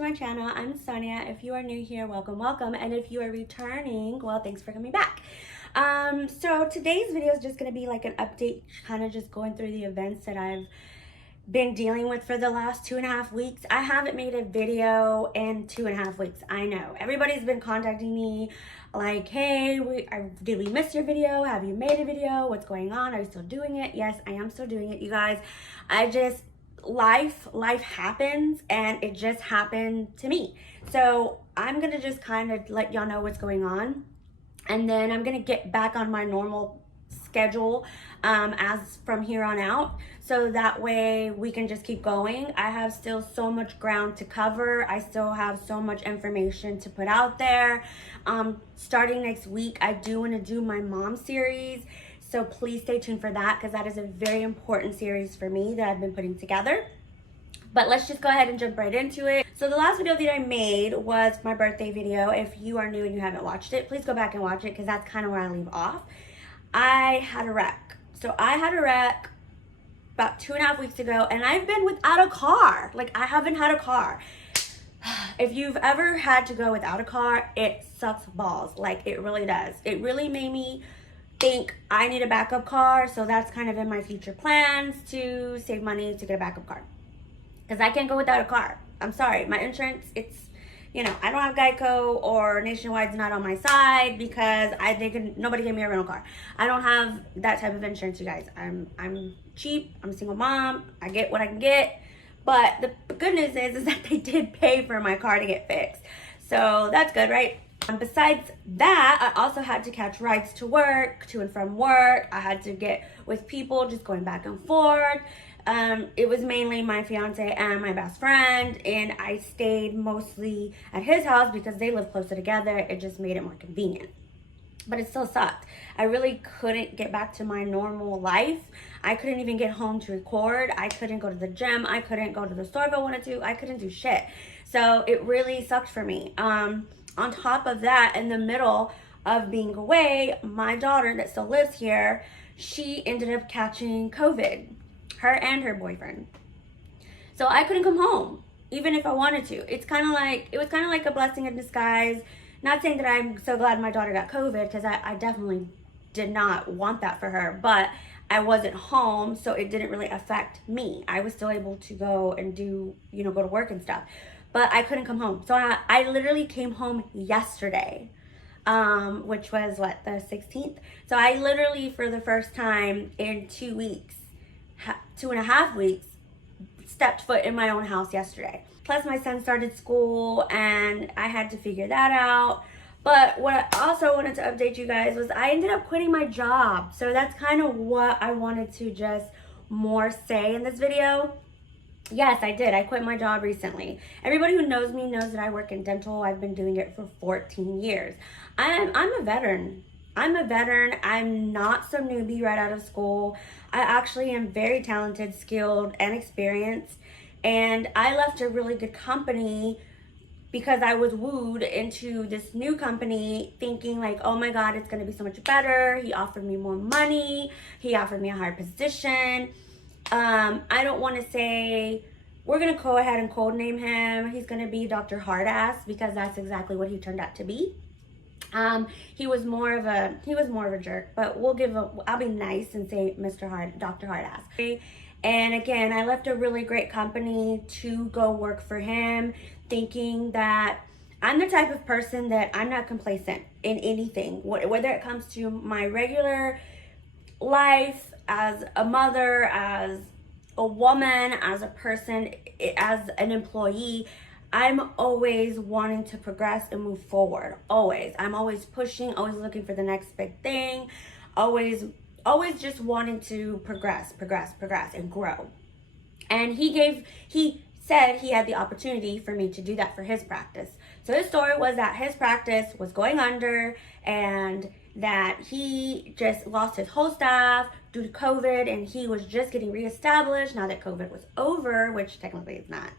to my channel. I'm Sonia. If you are new here, welcome. And if you are returning, well, thanks for coming back. So today's video is just going to be like an update, kind of just going through the events that I've been dealing with for the last 2.5 weeks. I haven't made a video in 2.5 weeks. I know everybody's been contacting me like, hey, did we miss your video? Have you made a video? What's going on? Are you still doing it? Yes, I am still doing it, you guys. Life happens, and it just happened to me. So I'm gonna just kind of let y'all know what's going on, and then I'm gonna get back on my normal schedule as from here on out, so that way we can just keep going. I have still so much ground to cover. I still have so much information to put out there. Starting next week, I do want to do my mom series, so please stay tuned for that, because that is a very important series for me that I've been putting together. But let's just go ahead and jump right into it. So the last video that I made was my birthday video. If you are new and you haven't watched it, please go back and watch it, because that's kind of where I leave off. I had a wreck. So I had a wreck about 2.5 weeks ago, and I've been without a car. Like, I haven't had a car. If you've ever had to go without a car, it sucks balls. Like, it really does. It really made me think I need a backup car. So that's kind of in my future plans, to save money to get a backup car, because I can't go without a car. I'm sorry, my insurance, it's, you know, I don't have Geico, or Nationwide's not on my side, because nobody gave me a rental car. I don't have that type of insurance, you guys. I'm cheap. I'm a single mom. I get what I can get. But the good news is that they did pay for my car to get fixed. So that's good, right? Besides that, I also had to catch rides to work, to and from work. I had to get with people, just going back and forth. It was mainly my fiance and my best friend, and I stayed mostly at his house because they live closer together. It just made it more convenient. But it still sucked. I really couldn't get back to my normal life. I couldn't even get home to record. I couldn't go to the gym. I couldn't go to the store if I wanted to. I couldn't do shit. So it really sucked for me. On top of that, in the middle of being away, my daughter that still lives here, she ended up catching COVID. Her and her boyfriend. So I couldn't come home, even if I wanted to. It was kind of like a blessing in disguise. Not saying that I'm so glad my daughter got COVID, because I definitely did not want that for her, but I wasn't home, so it didn't really affect me. I was still able to go and do, go to work and stuff, but I couldn't come home. So I literally came home yesterday, which was the 16th. So I literally, for the first time in 2 weeks, 2.5 weeks, stepped foot in my own house yesterday. Plus my son started school, and I had to figure that out. But what I also wanted to update you guys was I ended up quitting my job. So that's kind of what I wanted to just more say in this video. Yes, I did. I quit my job recently. Everybody who knows me knows that I work in dental. I've been doing it for 14 years. I'm a veteran. I'm not some newbie right out of school. I actually am very talented, skilled, and experienced. And I left a really good company because I was wooed into this new company, thinking like, oh my God, it's going to be so much better. He offered me more money. He offered me a higher position. I don't want to say, we're going to go ahead and code name him. He's going to be Dr. Hardass, because that's exactly what he turned out to be. He was more of a jerk, but I'll be nice and say Dr. Hardass. And again, I left a really great company to go work for him, thinking that I'm the type of person that I'm not complacent in anything, whether it comes to my regular life as a mother, as a woman, as a person, as an employee. I'm always wanting to progress and move forward. Always. I'm always pushing, always looking for the next big thing, always just wanting to progress and grow. And he said he had the opportunity for me to do that for his practice. So his story was that his practice was going under, and that he just lost his whole staff due to COVID, and he was just getting reestablished now that COVID was over, which technically it's not.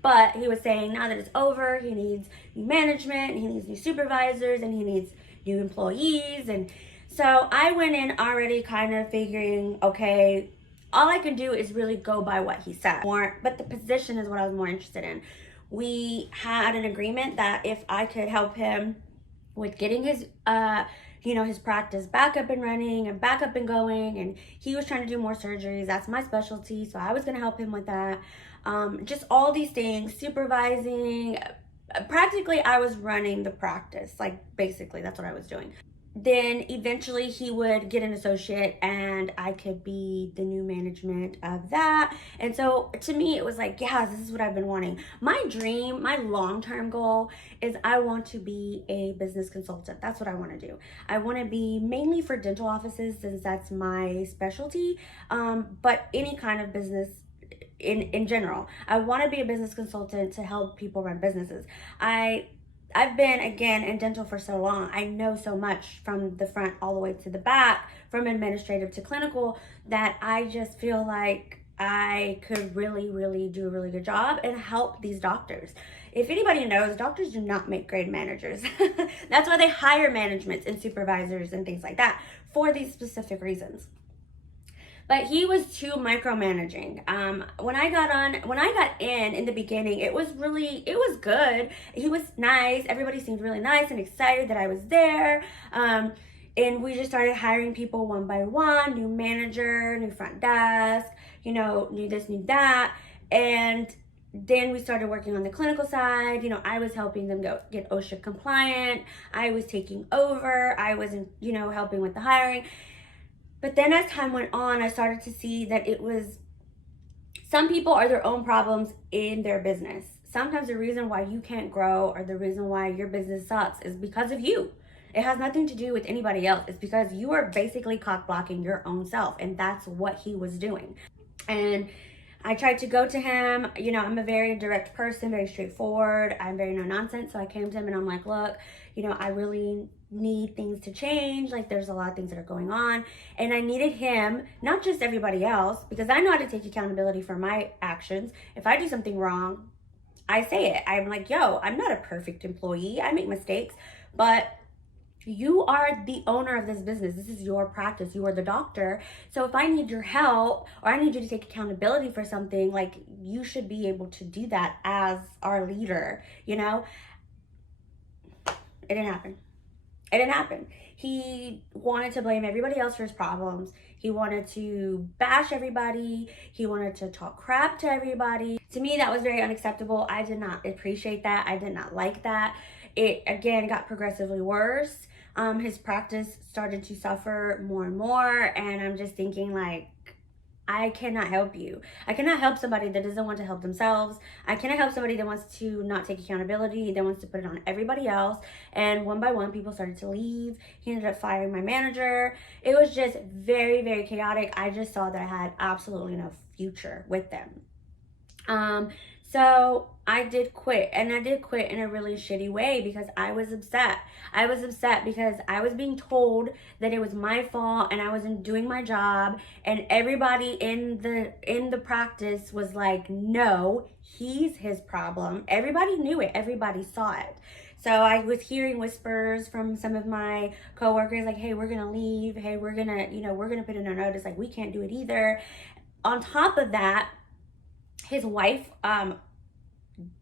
But he was saying now that it's over, he needs new management, and he needs new supervisors, and he needs new employees. And so I went in already kind of figuring, okay, all I can do is really go by what he said. But the position is what I was more interested in. we had an agreement that if I could help him with getting his his practice back up and running and back up and going, and he was trying to do more surgeries. That's my specialty, so I was going to help him with that. Just all these things, supervising. Practically, I was running the practice. Like, basically, that's what I was doing. Then eventually he would get an associate and I could be the new management of that. And so to me, it was like, yeah, this is what I've been wanting. My dream, my long-term goal is I want to be a business consultant. That's what I want to do. I want to be mainly for dental offices, since that's my specialty, but any kind of business in general. I want to be a business consultant to help people run businesses. I've been, again, in dental for so long. I know so much from the front all the way to the back, from administrative to clinical, that I just feel like I could really, really do a really good job and help these doctors. If anybody knows, doctors do not make great managers. That's why they hire managements and supervisors and things like that, for these specific reasons. But he was too micromanaging. When I got in the beginning, it was good. He was nice. Everybody seemed really nice and excited that I was there. And we just started hiring people one by one, new manager, new front desk, new this, new that. And then we started working on the clinical side. I was helping them get OSHA compliant. I was taking over. I was, helping with the hiring. But then as time went on, I started to see that some people are their own problems in their business. Sometimes the reason why you can't grow, or the reason why your business sucks, is because of you. It has nothing to do with anybody else. It's because you are basically cock blocking your own self, and that's what he was doing. And I tried to go to him. I'm a very direct person, very straightforward. I'm very no nonsense. So I came to him and I'm like, look, I really need things to change. Like, there's a lot of things that are going on, and I needed him, not just everybody else, because I know how to take accountability for my actions. If I do something wrong, I say it. I'm like, yo, I'm not a perfect employee. I make mistakes, but you are the owner of this business. This is your practice. You are the doctor. So if I need your help, or I need you to take accountability for something, like, you should be able to do that as our leader, It didn't happen. It didn't happen. He wanted to blame everybody else for his problems. He wanted to bash everybody. He wanted to talk crap to everybody. To me, that was very unacceptable. I did not appreciate that. I did not like that. It, again, got progressively worse. His practice started to suffer more and more, and I'm just thinking, like, I cannot help you. I cannot help somebody that doesn't want to help themselves. I cannot help somebody that wants to not take accountability, that wants to put it on everybody else. And one by one, people started to leave. He ended up firing my manager. It was just very, very chaotic. I just saw that I had absolutely no future with them. So I did quit, and I did quit in a really shitty way because I was upset. I was upset because I was being told that it was my fault and I wasn't doing my job, and everybody in the practice was like, no, he's his problem. Everybody knew it. Everybody saw it. So I was hearing whispers from some of my coworkers, like, hey, we're going to leave. Hey, we're going to put in a notice. Like, we can't do it either. On top of that, his wife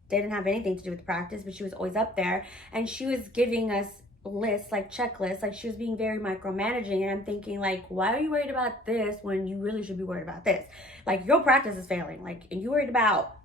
didn't have anything to do with the practice, but she was always up there, and she was giving us lists, like checklists, like she was being very micromanaging. And I'm thinking, like, why are you worried about this when you really should be worried about this? Like, your practice is failing, like, and you worried about,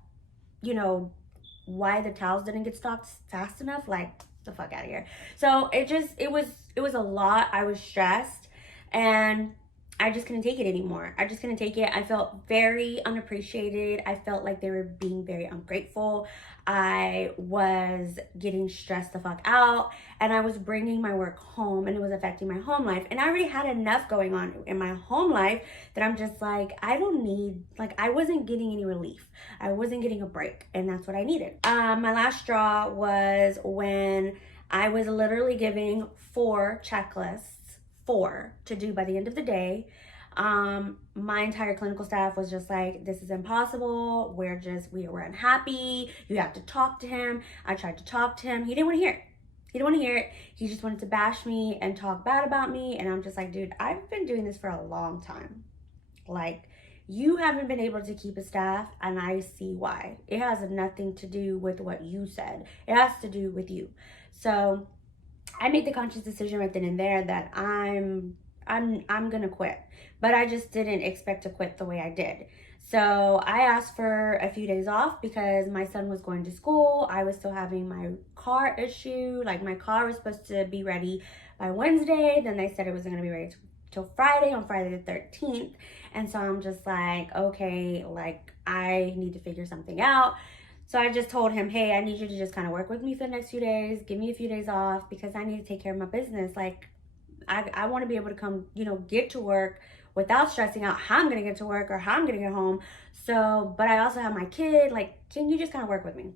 why the towels didn't get stocked fast enough? Like, the fuck out of here. So it was a lot. I was stressed, and I just couldn't take it anymore. I just couldn't take it. I felt very unappreciated. I felt like they were being very ungrateful. I was getting stressed the fuck out, and I was bringing my work home, and it was affecting my home life. And I already had enough going on in my home life that I'm just like, I wasn't getting any relief. I wasn't getting a break, and that's what I needed. My last straw was when I was literally giving 4 checklists to do by the end of the day. My entire clinical staff was just like, this is impossible. We were unhappy. You have to talk to him. I tried to talk to him. He didn't want to hear it. He didn't want to hear it. He just wanted to bash me and talk bad about me. And I'm just like, dude, I've been doing this for a long time. Like, You haven't been able to keep a staff, and I see why. It has nothing to do with what you said. It has to do with you. So I made the conscious decision right then and there that I'm gonna quit. But I just didn't expect to quit the way I did. So I asked for a few days off because my son was going to school. I was still having my car issue. Like, my car was supposed to be ready by Wednesday. Then they said it wasn't gonna be ready till Friday, on Friday the 13th. And so I'm just like, okay, like, I need to figure something out. So I just told him, hey, I need you to just kind of work with me for the next few days. Give me a few days off because I need to take care of my business. Like, I want to be able to come, get to work without stressing out how I'm going to get to work or how I'm going to get home. So, but I also have my kid. Like, can you just kind of work with me?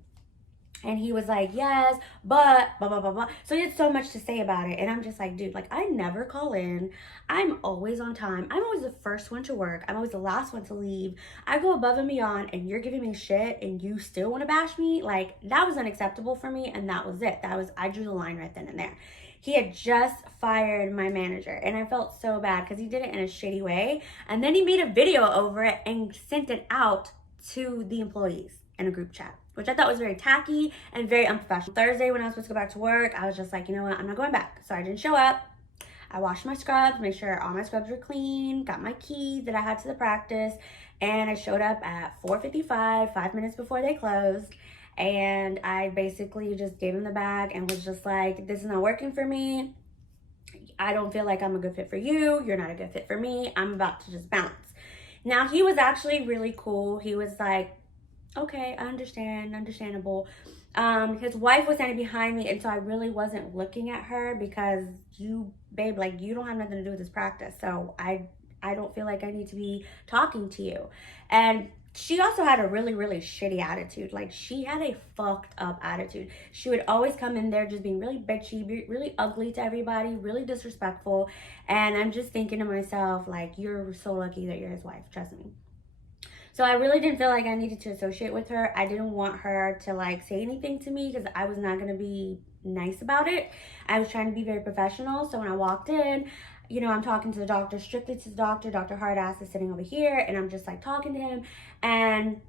And he was like, yes, but blah, blah, blah, blah. So he had so much to say about it. And I'm just like, dude, like, I never call in. I'm always on time. I'm always the first one to work. I'm always the last one to leave. I go above and beyond, and you're giving me shit and you still want to bash me? Like, that was unacceptable for me. And that was it. I drew the line right then and there. He had just fired my manager, and I felt so bad because he did it in a shitty way. And then he made a video over it and sent it out to the employees in a group chat, which I thought was very tacky and very unprofessional. Thursday, when I was supposed to go back to work, I was just like, you know what, I'm not going back. So I didn't show up. I washed my scrubs, made sure all my scrubs were clean, got my keys that I had to the practice, and I showed up at 4:55, 5 minutes before they closed. And I basically just gave him the bag and was just like, this is not working for me. I don't feel like I'm a good fit for you. You're not a good fit for me. I'm about to just bounce. Now, he was actually really cool. He was like, okay, I understand, understandable. His wife was standing behind me, and so I really wasn't looking at her because babe, like, you don't have nothing to do with this practice. So I don't feel like I need to be talking to you. And she also had a really, really shitty attitude. Like, she had a fucked up attitude. She would always come in there just being really bitchy, really ugly to everybody, really disrespectful. And I'm just thinking to myself, like, you're so lucky that you're his wife, trust me. So I really didn't feel like I needed to associate with her. I didn't want her to, like, say anything to me because I was not going to be nice about it. I was trying to be very professional. So when I walked in, I'm talking to the doctor, strictly to the doctor. Dr. Hardass is sitting over here, and I'm just, like, talking to him. And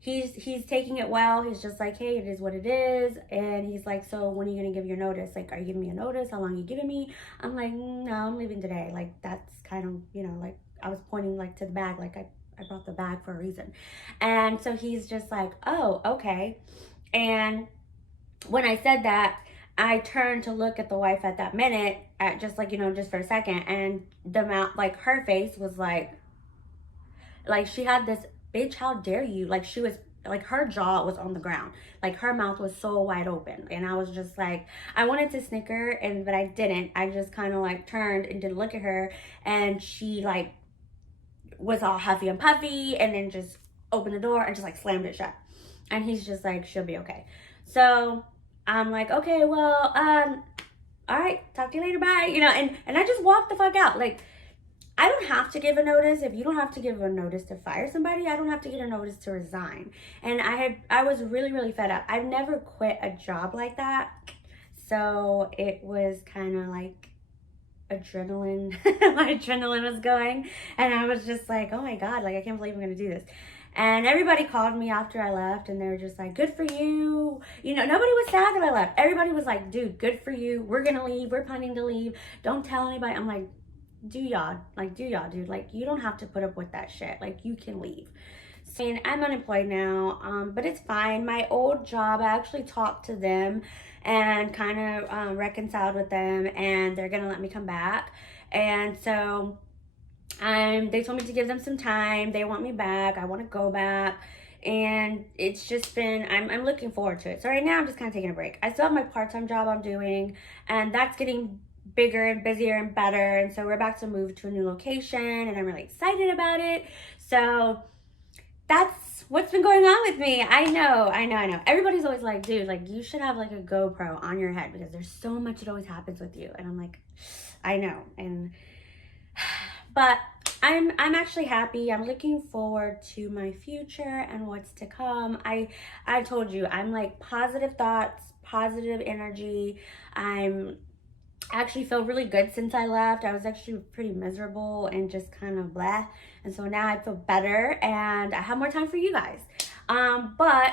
he's taking it well. He's just like, hey, it is what it is. And he's like, so when are you going to give your notice? Like, are you giving me a notice? How long are you giving me? I'm like, no, I'm leaving today. Like, that's kind of, like, I was pointing, like, to the bag. Like, I brought the bag for a reason. And so he's just like, oh, okay. And when I said that, I turned to look at the wife at that minute, at just, like, just for a second. And the mouth, like, her face was like she had this, bitch, how dare you? Like, she was, like, her jaw was on the ground. Like, her mouth was so wide open. And I was just like, I wanted to snicker, but I didn't. I just kind of, like, turned and didn't look at her. And she, like, was all huffy and puffy, and then just opened the door and just, like, slammed it shut. And he's just like, she'll be okay. So I'm like, okay, well, all right, talk to you later, bye. And I just walked the fuck out. Like, I don't have to give a notice. If you don't have to give a notice to fire somebody, I don't have to get a notice to resign. And I was really, really fed up. I've never quit a job like that. So it was kind of like adrenaline. My adrenaline was going. And I was just like, oh my God, like, I can't believe I'm going to do this. And everybody called me after I left, and they were just like, good for you. Nobody was sad that I left. Everybody was like, dude, good for you. We're going to leave. We're planning to leave. Don't tell anybody. I'm like, do y'all, dude. Like, you don't have to put up with that shit. Like, you can leave. And I'm unemployed now, but it's fine. My old job, I actually talked to them and kind of reconciled with them, and they're going to let me come back. And so they told me to give them some time. They want me back. I want to go back. And it's just been, I'm looking forward to it. So right now I'm just kind of taking a break. I still have my part-time job I'm doing, and that's getting bigger and busier and better. And so we're about to move to a new location, and I'm really excited about it. So that's what's been going on with me. I know. Everybody's always like, dude, like, you should have, like, a GoPro on your head because there's so much that always happens with you. And I'm like, I know. But I'm actually happy. I'm looking forward to my future and what's to come. I told you, I'm like positive thoughts, positive energy. I'm I actually feel really good since I left. I was actually pretty miserable and just kind of blah. And so now I feel better and I have more time for you guys. But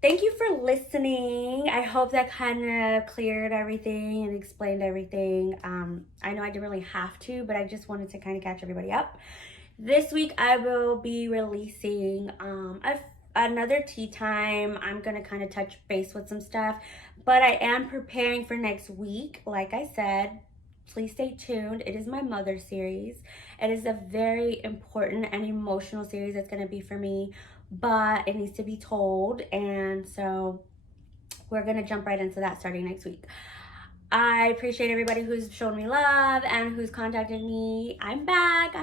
thank you for listening. I hope that kind of cleared everything and explained everything. I know I didn't really have to, but I just wanted to kind of catch everybody up. This week I will be releasing another tea time. I'm going to kind of touch base with some stuff, but I am preparing for next week. Like I said, please stay tuned. It is my mother series. It is a very important and emotional series that's going to be for me, but it needs to be told, and so we're gonna jump right into that starting next week. I appreciate everybody who's shown me love and who's contacted me. I'm back,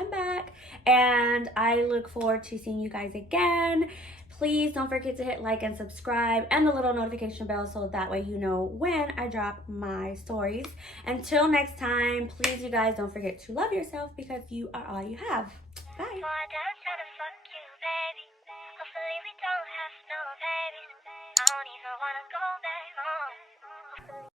and I look forward to seeing you guys again. Please don't forget to hit like and subscribe and the little notification bell so that way you know when I drop my stories. Until next time, please, you guys, don't forget to love yourself because you are all you have. Bye.